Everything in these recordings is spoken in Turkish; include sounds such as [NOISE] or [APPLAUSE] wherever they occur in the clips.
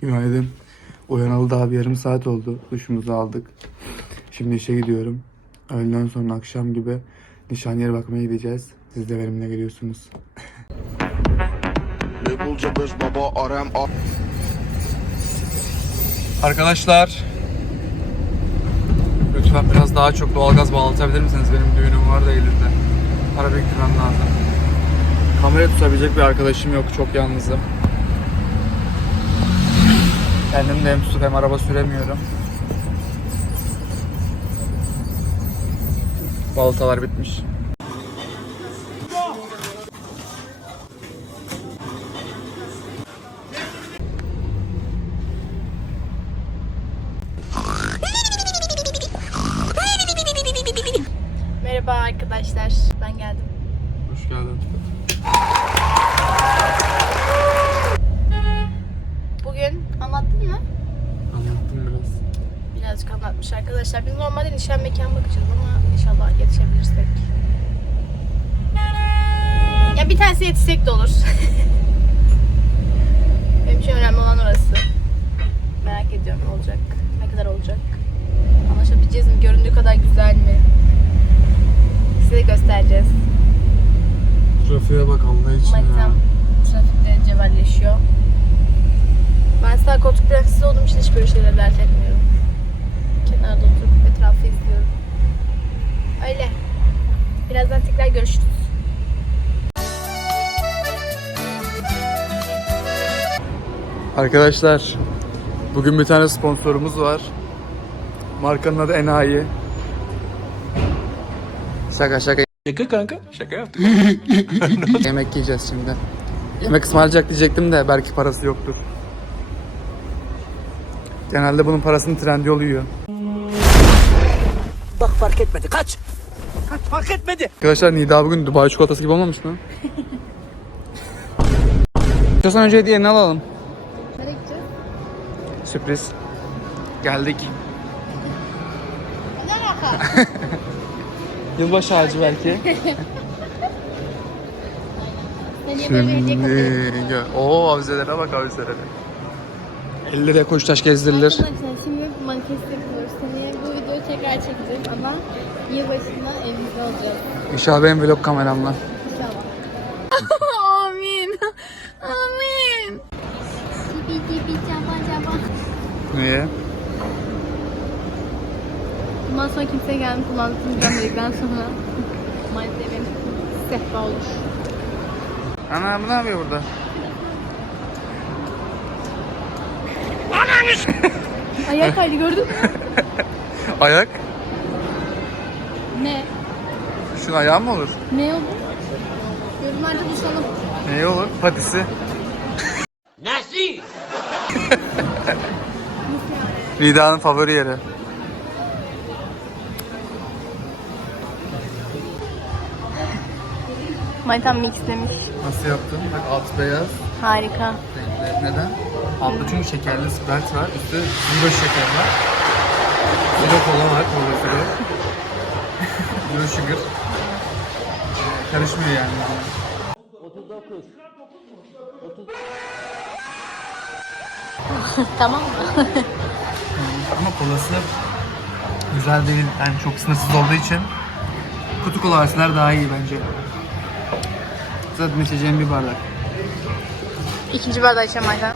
Günaydın. Uyanalı daha bir yarım saat oldu. Duşumuzu aldık. Şimdi işe gidiyorum. Öğleden sonra akşam gibi nişan yeri bakmaya gideceğiz. Siz de benimle geliyorsunuz. [LAUGHS] Arkadaşlar. Lütfen biraz daha çok doğalgaz bağlatabilir misiniz? Benim düğünüm var da Eylül'de. Para biriktirmem lazım. Kamera tutabilecek bir arkadaşım yok. Çok yalnızım. Kendim de hem tutup hem araba süremiyorum. Baltalar bitmiş. Merhaba arkadaşlar, ben geldim. Hoş geldin. Bugün anlattın mı? Anlattım biraz. Birazcık anlatmış arkadaşlar. Biz normalde nişan mekan bakacağız ama inşallah yetişebilirsek. Ya bir tanesi yetişsek de olur. [LAUGHS] Benim için önemli olan orası. Merak ediyorum ne olacak, ne kadar olacak. Anlaşabileceğiz mi? Göründüğü kadar güzel mi? Size göstereceğiz. Trafiğe bak Allah için Manitam trafikte cebelleşiyor. Ben sağ koltuk prensesi olduğum için hiç böyle şeyler dert etmiyorum. Kenarda oturup etrafı izliyorum. Öyle. Birazdan tekrar görüşürüz. Arkadaşlar bugün bir tane sponsorumuz var. Markanın adı Enayi. Şaka şaka. Şaka kanka. Şaka yaptık. [LAUGHS] Yemek yiyeceğiz şimdi. Yemek ısmarlayacak diyecektim de belki parası yoktur. Genelde bunun parasını Trendyol yiyor. Bak fark etmedi. Kaç. Kaç fark etmedi. Arkadaşlar Nida bugün Dubai çikolatası gibi olmamış mı? [LAUGHS] İstiyorsan önce hediyeni alalım. Nereye gideceğiz? Sürpriz. Geldik. Ne alaka? [LAUGHS] Yılbaşı ağacı belki. Hediye. [LAUGHS] Şimdi gö- Oo avizelere bak avizelere. 50 liraya koç taş gezdirilir. Arkadaşlar şimdi manifest yapıyoruz. Seneye tekrar çekeceğiz ama yılbaşında elimizde olacağız. İnşallah benim vlog kameramla. İnşallah. [LAUGHS] Amin. Amin. Tipi tipi çapa çapa. Niye? Bundan sonra kimseye geldim kullandığım dedikten sonra maalesef benim sehpa olur. Ana bu ne yapıyor burada? [LAUGHS] Ayak kaydı gördün mü? [LAUGHS] Ayak. Ne? Şunun ayağı mı olur? Ne oldu? Yorumlarda buluşalım. Ne olur? Patisi. Nasıl? Nida'nın favori yeri. Manitam mixlemiş. Nasıl yaptın? Bak alt beyaz. Harika. renkli. Neden? Altta çünkü şekerli Sprite var. Üstte zero şeker var. Zero kola var. Zero. zero sugar. Karışmıyor yani. [LAUGHS] tamam mı? Ama kolası güzel değil. Yani çok sınırsız olduğu için kutu kola verseler daha iyi bence. Zaten içeceğim bir bardak. İkinci bardağı içeceğim Manitam.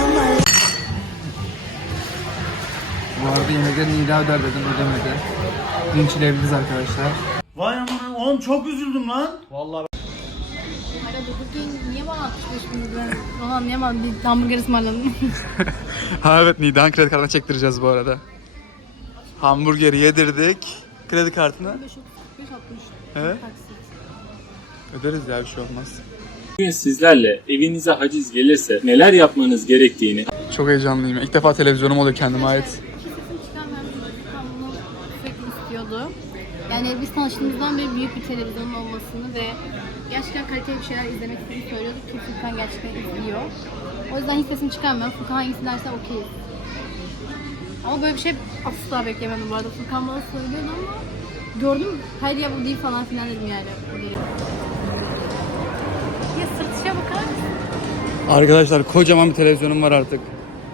[LAUGHS] [LAUGHS] Bu arada yemekleri Nida öder dedim ödemedi. Linçleyebiliriz arkadaşlar. Vay aman oğlum çok üzüldüm lan. Hala Burger King niye bana 65 bin lira? Onu anlayamadım. Bir hamburger ısmarladım. [LAUGHS] Ha evet Nida'nın kredi kartına çektireceğiz bu arada. Hamburgeri yedirdik. Kredi kartını 535 60. Evet. Öderiz ya bir şey olmaz. Bugün sizlerle evinize haciz gelirse neler yapmanız gerektiğini Çok heyecanlıyım. İlk defa televizyonum oluyor kendime ait. Sesini çıkarmayan bir insan bunu sürekli istiyordu. Yani biz tanıştığımızdan beri büyük bir televizyonun olmasını ve gerçekten kaliteli bir şeyler izlemek istediğini söylüyordu ki Furkan gerçekten izliyor. O yüzden hiç sesini çıkarmıyorum. Furkan hangisi derse okeyiz. Ama böyle bir şey asla beklemedim bu arada. Furkan bana söylüyordu ama gördüm her yer bu değil falan filan dedim yani. Ya sırtışa bak Arkadaşlar kocaman bir televizyonum var artık.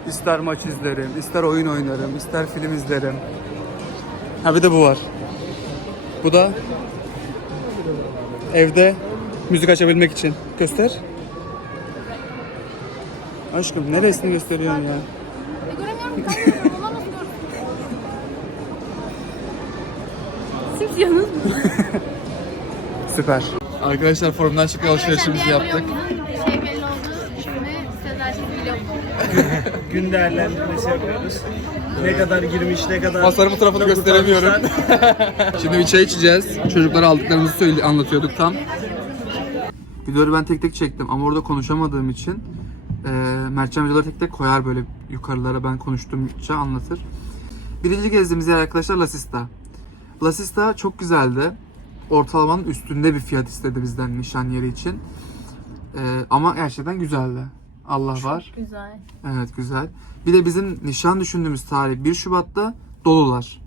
İster maç izlerim, ister oyun oynarım, ister film izlerim. Ha bir de bu var. Bu da evde müzik açabilmek için. Göster. Aşkım neresini gösteriyorsun ya? E, göremiyorum ki. nasıl görsün? Simsiyahınız mı? [LAUGHS] Süper. Arkadaşlar forumdan çıkıp alışverişimizi yaptık. Şey belli oldu. Şimdi Sezer'siz [LAUGHS] vlog. Gün değerlendirmesi yapıyoruz. Ne kadar girmiş, ne kadar... Bu tarafını gösteremiyorum. [LAUGHS] Şimdi bir çay içeceğiz. Çocuklara aldıklarımızı söyle anlatıyorduk tam. Videoları ben tek tek çektim ama orada konuşamadığım için e, Mertcan videoları tek tek koyar böyle yukarılara ben konuştuğumça anlatır. Birinci gezdiğimiz yer arkadaşlar La Sista. La Sista çok güzeldi. Ortalamanın üstünde bir fiyat istedi bizden nişan yeri için. E, ama gerçekten güzeldi. Allah var. Güzel. Evet güzel. Bir de bizim nişan düşündüğümüz tarih 1 Şubat'ta dolular.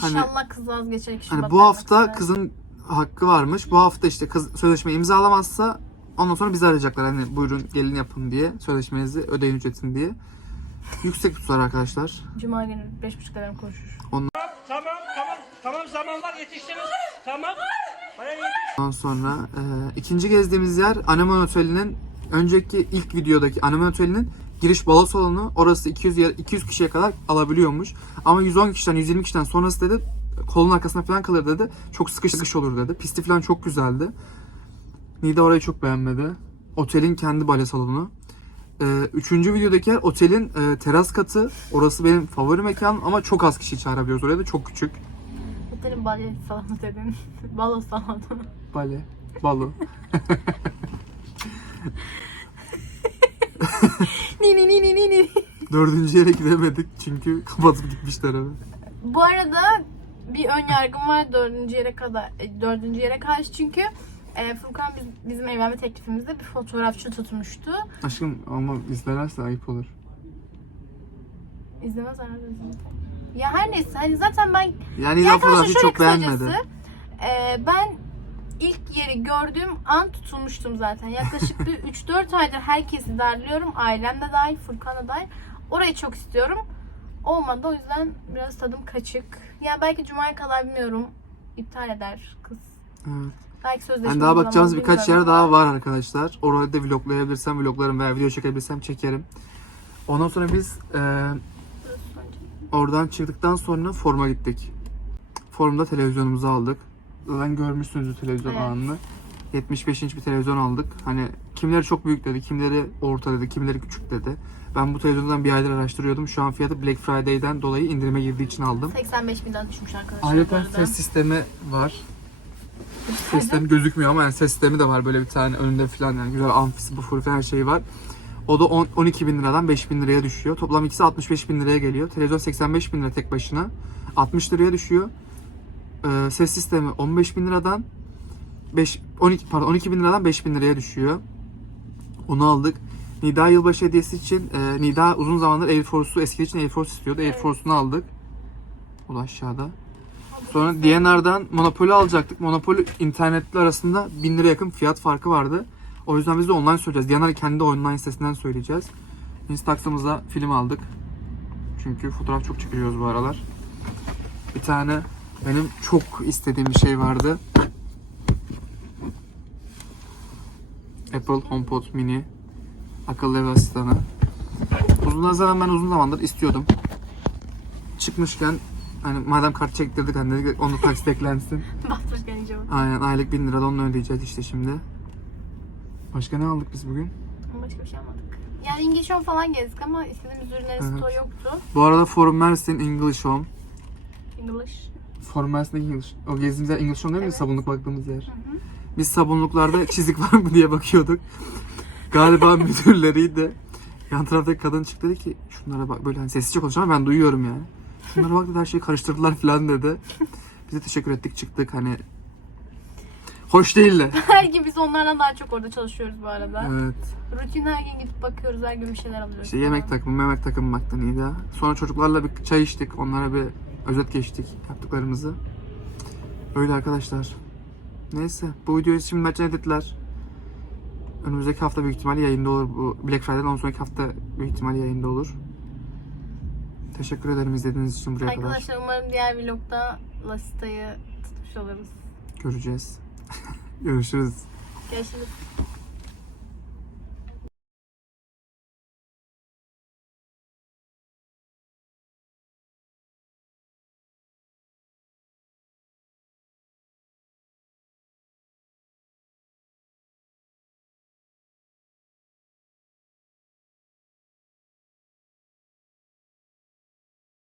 Hani- İnşallah kız vazgeçer ki Hani bu hafta mesela. kızın hakkı varmış. Bu hafta işte kız sözleşme imzalamazsa ondan sonra bizi arayacaklar. Hani buyurun gelin yapın diye. Sözleşmenizi ödeyin ücretini diye. Yüksek tutar arkadaşlar. Cuma günü beş buçuk lira konuşur. Tamam tamam tamam zamanlar yetiştiniz. Tamam. Ondan sonra e, ikinci gezdiğimiz yer Anemon Oteli'nin önceki ilk videodaki Anemon Oteli'nin giriş balo salonu. Orası 200 yer, 200 kişiye kadar alabiliyormuş. Ama 110 kişiden 120 kişiden sonrası dedi kolun arkasına falan kalır dedi. Çok sıkış sıkış olur dedi. Pisti falan çok güzeldi. Nida orayı çok beğenmedi. Otelin kendi bale salonu. E, üçüncü videodaki yer otelin e, teras katı. Orası benim favori mekanım ama çok az kişi çağırabiliyoruz oraya da çok küçük. Otelin balya salonu dedin. [LAUGHS] Balo salonu. Bale, balo. ni ni ni ni ni ni. Dördüncü yere gidemedik çünkü kapatıp gitmişler eve. Bu arada bir ön yargım var dördüncü yere kadar e, dördüncü yere karşı çünkü e, Furkan biz- bizim evlenme teklifimizde bir fotoğrafçı tutmuştu. Aşkım ama izlerlerse ayıp olur. İzlemez herhalde. Ya her neyse hani zaten ben Yani Ya İlhan arkadaşlar şöyle çok beğenmedi. kısacası, e, ben ilk yeri gördüğüm an tutulmuştum zaten. Yaklaşık bir [LAUGHS] 3-4 aydır herkesi darlıyorum. Ailem de dahil, Furkan da dahil. Orayı çok istiyorum. Olmadı o yüzden biraz tadım kaçık. Ya belki Cuma'ya kadar bilmiyorum. iptal eder kız. Evet. Belki sözleşme Yani daha bakacağımız birkaç yer bilmiyorum daha ama var arkadaşlar. Orada da vloglayabilirsem vloglarım veya video çekebilirsem çekerim. Ondan sonra biz e. oradan çıktıktan sonra forma gittik. Forumda televizyonumuzu aldık. Zaten görmüşsünüzdür televizyon Evet. anını. 75 inç bir televizyon aldık. Hani kimleri çok büyük dedi, kimleri orta dedi, kimleri küçük dedi. Ben bu televizyondan bir aydır araştırıyordum. Şu an fiyatı Black Friday'den dolayı indirime girdiği için aldım. 85 binden düşmüş arkadaşlar. bu Ayrıca ses sistemi var. Ses sistemi gözükmüyor ama yani ses sistemi de var böyle bir tane önünde falan yani güzel amfisi, bufuru falan her şeyi var. O da 10, 12 bin liradan 5 bin liraya düşüyor. Toplam ikisi 65 bin liraya geliyor. Televizyon 85 bin lira tek başına. 60 liraya düşüyor. Ee, ses sistemi 15 bin liradan 5 12 pardon 12 bin liradan 5 bin liraya düşüyor. Onu aldık. Nida yılbaşı hediyesi için e, Nida uzun zamandır Air Force'u eski için Air Force istiyordu. Air Force'unu aldık. O da aşağıda. Sonra DNR'dan Monopoly alacaktık. Monopoly internetli arasında 1000 lira yakın fiyat farkı vardı. O yüzden biz de online söyleyeceğiz. DNR kendi online sitesinden söyleyeceğiz. Instax'ımıza film aldık. Çünkü fotoğraf çok çekiliyoruz bu aralar. Bir tane benim çok istediğim bir şey vardı. Apple HomePod mini akıllı ev asistanı. Uzun zaman ben uzun zamandır istiyordum. Çıkmışken hani madem kart çektirdik hani dedik onu taksit eklensin. [LAUGHS] Aynen aylık 1000 lira da onu ödeyeceğiz işte şimdi. Başka ne aldık biz bugün? Başka bir şey almadık. Yani İngiliz Home falan gezdik ama istediğimiz ürünlerin Evet. stoğu yoktu. Bu arada Forum Mersin English Home. English. Forum Mersin English. O gezdiğimiz yer English Home değil mi? Evet. Sabunluk baktığımız yer. Biz sabunluklarda [LAUGHS] çizik var mı diye bakıyorduk. Galiba [LAUGHS] müdürleriydi. Yan taraftaki kadın çıktı dedi ki şunlara bak böyle hani sessizce konuşuyor ama ben duyuyorum yani. Şunlara bak dedi her şeyi karıştırdılar falan dedi. Biz de teşekkür ettik çıktık hani. Hoş değildi. [LAUGHS] Her gün biz onlardan daha çok orada çalışıyoruz bu arada. Evet. Rutin her gün gidip bakıyoruz, her gün bir şeyler alıyoruz. İşte yemek takımı, memek takımı baktı Nida. Sonra çocuklarla bir çay içtik. Onlara bir özet geçtik yaptıklarımızı. Öyle arkadaşlar. Neyse bu videoyu şimdi Mertcan editler. Önümüzdeki hafta büyük ihtimalle yayında olur. Bu Black Friday'dan sonraki hafta büyük ihtimalle yayında olur. Teşekkür ederim izlediğiniz için buraya kadar. Arkadaşlar umarım diğer vlogda Lasita'yı tutmuş oluruz. Göreceğiz. Görüşürüz. Görüşürüz.